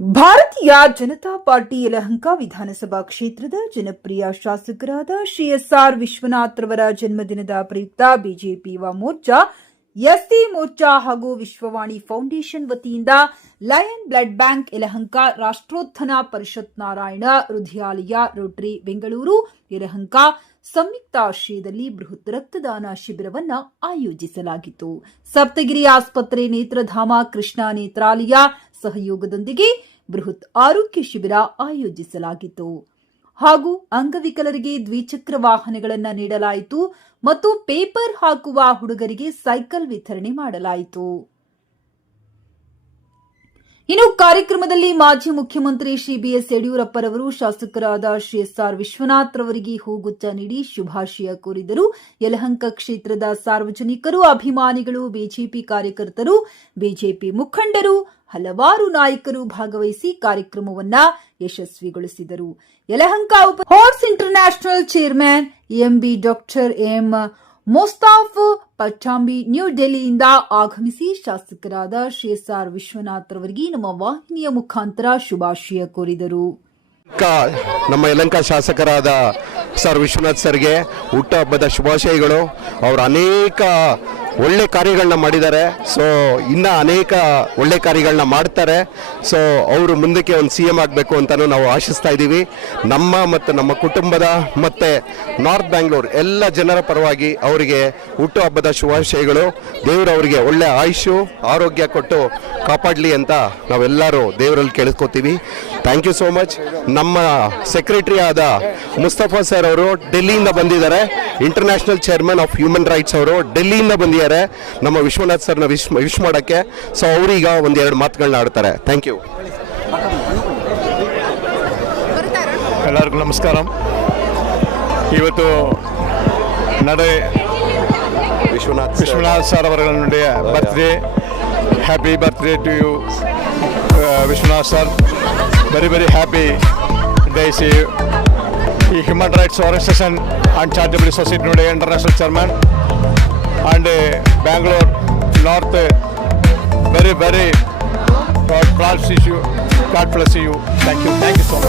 ಭಾರತೀಯ ಜನತಾ ಪಾರ್ಟಿ ಯಲಹಂಕ ವಿಧಾನಸಭಾ ಕ್ಷೇತ್ರದ ಜನಪ್ರಿಯ ಶಾಸಕರಾದ ಶ್ರೀ ಎಸ್ ಆರ್ ವಿಶ್ವನಾಥ್ ರವರ ಜನ್ಮದಿನದ ಪ್ರಯುಕ್ತ ಬಿಜೆಪಿ ಯುವ ಮೋರ್ಚಾ ಎಸ್ಸಿ ಮೋರ್ಚಾ ಹಾಗೂ ವಿಶ್ವವಾಣಿ ಫೌಂಡೇಶನ್ ವತಿಯಿಂದ lion blood bank Yelahanka Rashtrotthana Parishat Narayana Hrudayalaya, rotary Bengaluru Yelahanka ಸಂಯುಕ್ತ ಆಶ್ರಯದಲ್ಲಿ ಬೃಹತ್ ರಕ್ತದಾನ ಶಿಬಿರವನ್ನು ಆಯೋಜಿಸಲಾಗಿತ್ತು. ಸಪ್ತಗಿರಿ ಆಸ್ಪತ್ರೆ ನೇತ್ರಧಾಮ ಕೃಷ್ಣ ನೇತ್ರಾಲಯ ಸಹಯೋಗದೊಂದಿಗೆ ಬೃಹತ್ ಆರೋಗ್ಯ ಶಿಬಿರ ಆಯೋಜಿಸಲಾಗಿತ್ತು. ಹಾಗೂ ಅಂಗವಿಕಲರಿಗೆ ದ್ವಿಚಕ್ರ ವಾಹನಗಳನ್ನು ನೀಡಲಾಯಿತು ಮತ್ತು ಪೇಪರ್ ಹಾಕುವ ಹುಡುಗರಿಗೆ ಸೈಕಲ್ ವಿತರಣೆ ಮಾಡಲಾಯಿತು. ಇನ್ನು ಕಾರ್ಯಕ್ರಮದಲ್ಲಿ ಮಾಜಿ ಮುಖ್ಯಮಂತ್ರಿ ಶ್ರೀ ಬಿಎಸ್ ಯಡಿಯೂರಪ್ಪರವರು ಶಾಸಕರಾದ ಶ್ರೀ ಎಸ್ ಆರ್ ವಿಶ್ವನಾಥ್ ರವರಿಗೆ ಹೂಗುಚ್ಚ ನೀಡಿ ಶುಭಾಶಯ ಕೋರಿದರು. ಯಲಹಂಕ ಕ್ಷೇತ್ರದ ಸಾರ್ವಜನಿಕರು, ಅಭಿಮಾನಿಗಳು, ಬಿಜೆಪಿ ಕಾರ್ಯಕರ್ತರು, ಬಿಜೆಪಿ ಮುಖಂಡರು, ಹಲವಾರು ನಾಯಕರು ಭಾಗವಹಿಸಿ ಕಾರ್ಯಕ್ರಮವನ್ನ ಯಶಸ್ವಿಗೊಳಿಸಿದರು. Yelahanka horse international chairman MB doctor M Mostaf Pachchambi new ಡೆಲ್ಲಿಯಿಂದ ಆಗಮಿಸಿ ಶಾಸಕರಾದ ಆರ್ ವಿಶ್ವನಾಥ್ ರವರಿಗೆ ನಮ್ಮ ವಾಹಿನಿಯ ಮುಖಾಂತರ ಶುಭಾಶಯ ಕೋರಿದರು. ನಮ್ಮ ಯಲಂಕ ಶಾಸಕರಾದ ಸರ್ ವಿಶ್ವನಾಥ್ ಸರ್ಗೆ ಹುಟ್ಟುಹಬ್ಬದ ಶುಭಾಶಯಗಳು. ಅವರು ಅನೇಕ ಒಳ್ಳೆ ಕಾರ್ಯಗಳನ್ನ ಮಾಡಿದ್ದಾರೆ. ಸೊ ಇನ್ನ ಅನೇಕ ಒಳ್ಳೆ ಕಾರ್ಯಗಳನ್ನ ಮಾಡ್ತಾರೆ. ಸೊ ಅವರು ಮುಂದಕ್ಕೆ ಒಂದು ಸಿ ಎಂ ಆಗಬೇಕು ಅಂತಲೂ ನಾವು ಆಶಿಸ್ತಾ ಇದ್ದೀವಿ. ನಮ್ಮ ಮತ್ತು ನಮ್ಮ ಕುಟುಂಬದ ಮತ್ತು ನಾರ್ತ್ ಬ್ಯಾಂಗ್ಳೂರ್ ಎಲ್ಲ ಜನರ ಪರವಾಗಿ ಅವರಿಗೆ ಹುಟ್ಟುಹಬ್ಬದ ಶುಭಾಶಯಗಳು. ದೇವರು ಅವರಿಗೆ ಒಳ್ಳೆ ಆಯುಷು ಆರೋಗ್ಯ ಕೊಟ್ಟು ಕಾಪಾಡಲಿ ಅಂತ ನಾವೆಲ್ಲರೂ ದೇವರಲ್ಲಿ ಕೇಳಿಸ್ಕೋತೀವಿ. ಥ್ಯಾಂಕ್ ಯು ಸೋ ಮಚ್ ನಮ್ಮ ಸೆಕ್ರೆಟರಿ ಆದ ಮುಸ್ತಫಾ ಸರ್ ಅವರು ಡೆಲ್ಲಿಯಿಂದ ಬಂದಿದ್ದಾರೆ. International chairman of human rights ಅವರು ಡೆಲ್ಲಿಯಿಂದ ಬಂದಿದ್ದಾರೆ. ನಮ್ಮ ವಿಶ್ವನಾಥ್ ಸರ್ನ ವಿಶ್ ವಿಶ್ ಮಾಡೋಕ್ಕೆ. ಸೊ ಅವರೀಗ ಒಂದೆರಡು ಮಾತುಗಳನ್ನ ಆಡ್ತಾರೆ ಥ್ಯಾಂಕ್ ಯು ಎಲ್ಲರಿಗೂ ನಮಸ್ಕಾರ. ಇವತ್ತು ನಡೆ ವಿಶ್ವನಾಥ್ ವಿಶ್ವನಾಥ್ ಸರ್ ಅವರ birthday happy birthday to you Vishwanath sir. Very very happy days ಈ human rights organization and charitable society and international chairman and uh, Bangalore North uh, very very uh, God bless you. God bless you. Thank you. Thank you so much.